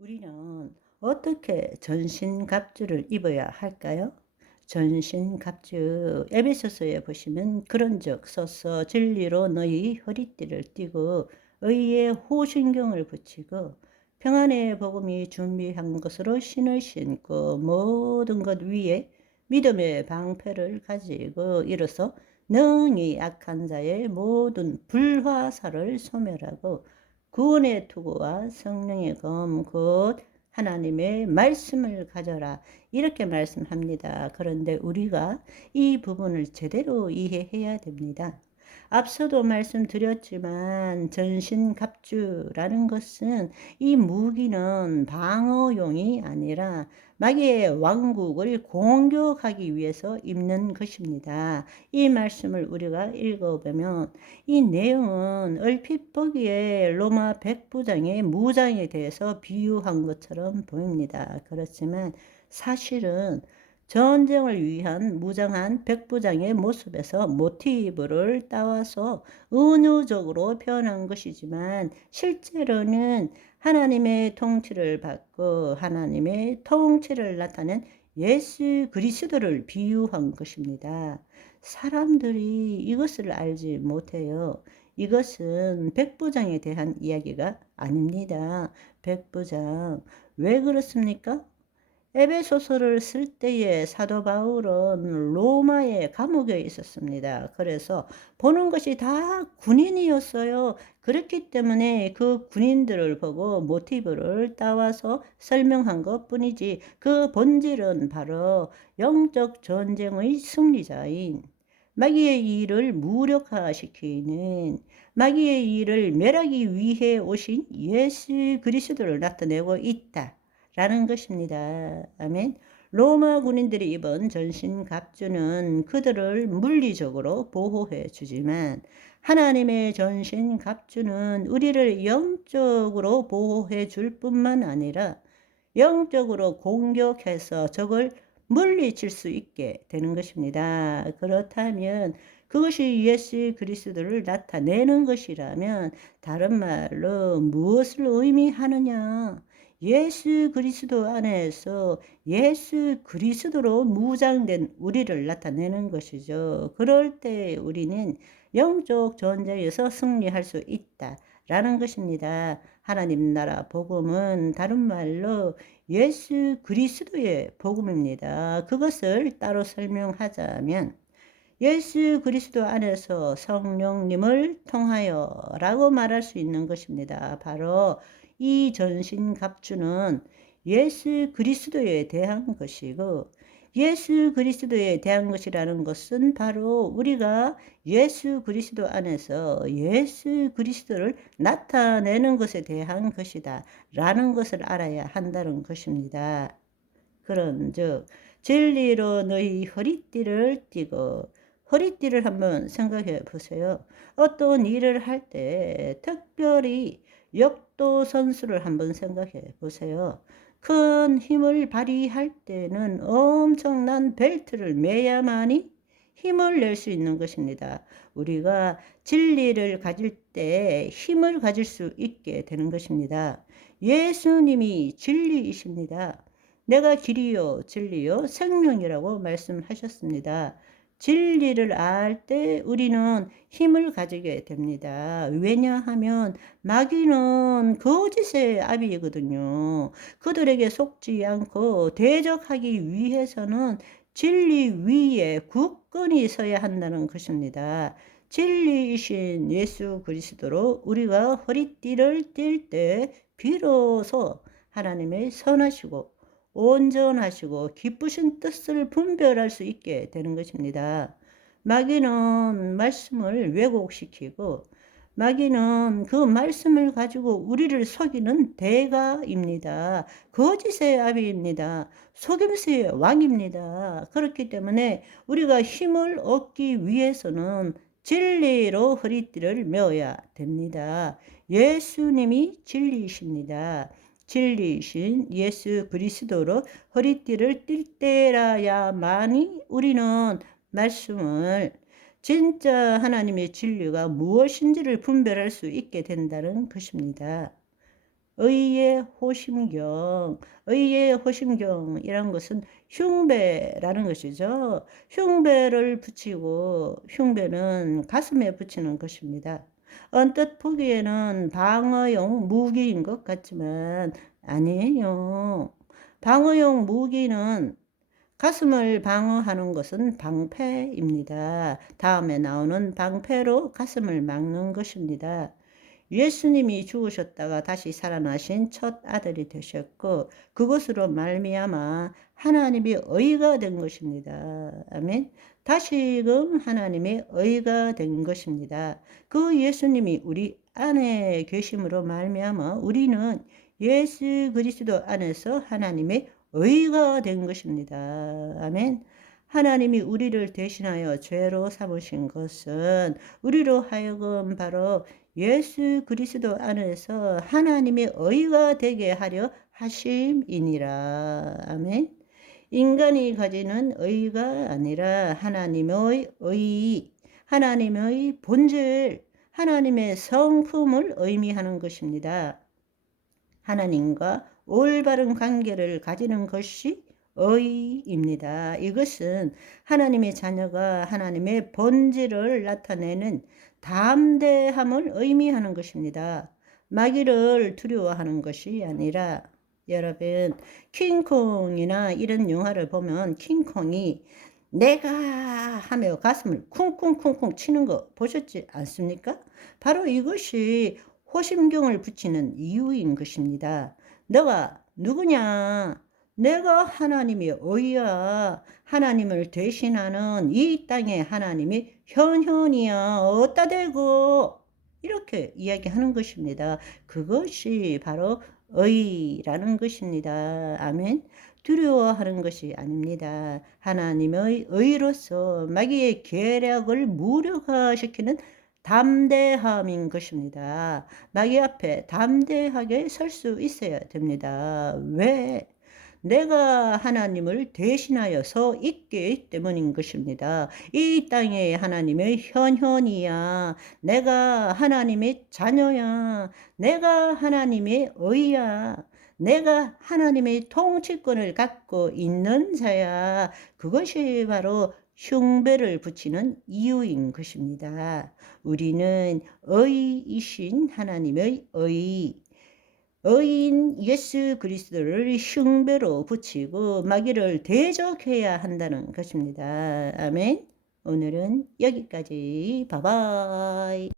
우리는 어떻게 전신갑주를 입어야 할까요? 전신갑주 에베소서에 보시면 그런즉 서서 진리로 너희 허리띠를 띠고 의의 호신경을 붙이고 평안의 복음이 준비한 것으로 신을 신고 모든 것 위에 믿음의 방패를 가지고 일어서 능히 악한 자의 모든 불화살을 소멸하고 구원의 투구와 성령의 검 곧 하나님의 말씀을 가져라, 이렇게 말씀합니다. 그런데 우리가 이 부분을 제대로 이해해야 됩니다. 앞서도 말씀드렸지만 전신갑주라는 것은 이 무기는 방어용이 아니라 마귀의 왕국을 공격하기 위해서 입는 것입니다. 이 말씀을 우리가 읽어보면 이 내용은 얼핏 보기에 로마 백부장의 무장에 대해서 비유한 것처럼 보입니다. 그렇지만 사실은 전쟁을 위한 무장한 백부장의 모습에서 모티브를 따와서 은유적으로 표현한 것이지만 실제로는 하나님의 통치를 받고 하나님의 통치를 나타낸 예수 그리스도를 비유한 것입니다. 사람들이 이것을 알지 못해요. 이것은 백부장에 대한 이야기가 아닙니다. 백부장, 왜 그렇습니까? 에베소서를 쓸 때에 사도 바울은 로마의 감옥에 있었습니다. 그래서 보는 것이 다 군인이었어요. 그렇기 때문에 그 군인들을 보고 모티브를 따와서 설명한 것 뿐이지 그 본질은 바로 영적 전쟁의 승리자인 마귀의 일을 무력화시키는 마귀의 일을 멸하기 위해 오신 예수 그리스도를 나타내고 있다 라는 것입니다. 아멘. 로마 군인들이 입은 전신 갑주는 그들을 물리적으로 보호해 주지만 하나님의 전신 갑주는 우리를 영적으로 보호해 줄 뿐만 아니라 영적으로 공격해서 적을 물리칠 수 있게 되는 것입니다. 그렇다면 그것이 예수 그리스도를 나타내는 것이라면 다른 말로 무엇을 의미하느냐? 예수 그리스도 안에서 예수 그리스도로 무장된 우리를 나타내는 것이죠. 그럴 때 우리는 영적 전쟁에서 승리할 수 있다라는 것입니다. 하나님 나라 복음은 다른 말로 예수 그리스도의 복음입니다. 그것을 따로 설명하자면 예수 그리스도 안에서 성령님을 통하여 라고 말할 수 있는 것입니다. 바로 이 전신갑주는 예수 그리스도에 대한 것이고 예수 그리스도에 대한 것이라는 것은 바로 우리가 예수 그리스도 안에서 예수 그리스도를 나타내는 것에 대한 것이다 라는 것을 알아야 한다는 것입니다. 그런즉 진리로 너희 허리띠를 띠고, 허리띠를 한번 생각해 보세요. 어떤 일을 할 때 특별히 역도 선수를 한번 생각해 보세요. 큰 힘을 발휘할 때는 엄청난 벨트를 매야만이 힘을 낼 수 있는 것입니다. 우리가 진리를 가질 때 힘을 가질 수 있게 되는 것입니다. 예수님이 진리이십니다. 내가 길이요 진리요 생명이라고 말씀하셨습니다. 진리를 알 때 우리는 힘을 가지게 됩니다. 왜냐하면 마귀는 거짓의 아비이거든요. 그들에게 속지 않고 대적하기 위해서는 진리 위에 굳건히 서야 한다는 것입니다. 진리이신 예수 그리스도로 우리가 허리띠를 띨 때 비로소 하나님의 선하시고 온전하시고 기쁘신 뜻을 분별할 수 있게 되는 것입니다. 마귀는 말씀을 왜곡시키고 마귀는 그 말씀을 가지고 우리를 속이는 대가입니다. 거짓의 아비입니다. 속임수의 왕입니다. 그렇기 때문에 우리가 힘을 얻기 위해서는 진리로 허리띠를 메어야 됩니다. 예수님이 진리이십니다. 진리이신 예수 그리스도로 허리띠를 띨 때라야만이 우리는 말씀을 진짜 하나님의 진리가 무엇인지를 분별할 수 있게 된다는 것입니다. 의의 호심경, 의의 호심경이란 것은 흉배라는 것이죠. 흉배를 붙이고, 흉배는 가슴에 붙이는 것입니다. 언뜻 보기에는 방어용 무기인 것 같지만 아니에요. 방어용 무기는 가슴을 방어하는 것은 방패입니다. 다음에 나오는 방패로 가슴을 막는 것입니다. 예수님이 죽으셨다가 다시 살아나신 첫 아들이 되셨고 그것으로 말미암아 하나님의 의가 된 것입니다. 아멘. 다시금 하나님의 의가 된 것입니다. 그 예수님이 우리 안에 계심으로 말미암아 우리는 예수 그리스도 안에서 하나님의 의가 된 것입니다. 아멘. 하나님이 우리를 대신하여 죄로 삼으신 것은 우리로 하여금 바로 예수 그리스도 안에서 하나님의 의가 되게 하려 하심이니라. 아멘. 인간이 가지는 의가 아니라 하나님의 의, 하나님의 본질, 하나님의 성품을 의미하는 것입니다. 하나님과 올바른 관계를 가지는 것이 의입니다. 이것은 하나님의 자녀가 하나님의 본질을 나타내는 담대함을 의미하는 것입니다. 마귀를 두려워하는 것이 아니라 여러분 킹콩이나 이런 영화를 보면 킹콩이 내가 하며 가슴을 쿵쿵쿵쿵 치는 거 보셨지 않습니까? 바로 이것이 호심경을 붙이는 이유인 것입니다. 너가 누구냐? 내가 하나님의 의야. 하나님을 대신하는 이 땅의 하나님이 현현이야. 어따 대고 이렇게 이야기하는 것입니다. 그것이 바로 의라는 것입니다. 아멘. 두려워하는 것이 아닙니다. 하나님의 의로서 마귀의 계략을 무력화시키는 담대함인 것입니다. 마귀 앞에 담대하게 설 수 있어야 됩니다. 왜? 내가 하나님을 대신하여 서 있기 때문인 것입니다. 이 땅에 하나님의 현현이야. 내가 하나님의 자녀야. 내가 하나님의 의야. 내가 하나님의 통치권을 갖고 있는 자야. 그것이 바로 흉배를 붙이는 이유인 것입니다. 우리는 의이신 하나님의 의인 예수 그리스도를 흉배로 붙이고 마귀를 대적해야 한다는 것입니다. 아멘. 오늘은 여기까지. 바이바이.